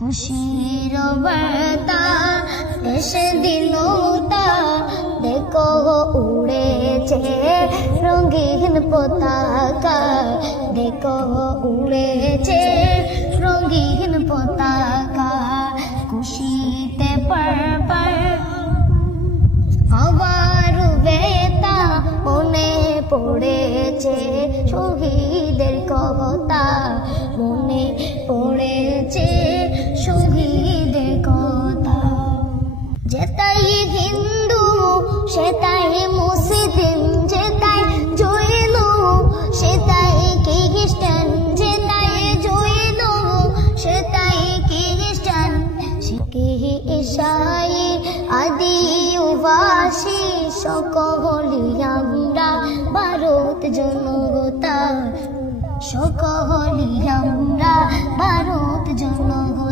খুশির বার্তা দেশে দিনতা দেখো উড়েছে রঙিন পতাকা, দেখো উড়েছে রঙিন পতাকা। খুশিতে পার আবার বেতা মনে পড়েছে শহীদের কথা, মনে পড়েছে শহীদের কথা। যেতাই হিন্দু সেটাই মুসলিম, যেতাই জৈন সেটাই খ্রিস্টান, যেতাই জৈন সেটাই খ্রিস্টান। শিখি ঈশাই আদিবাসী সকলি আমরা ভারত জনতা, সকলি আমরা ভারত জনতা।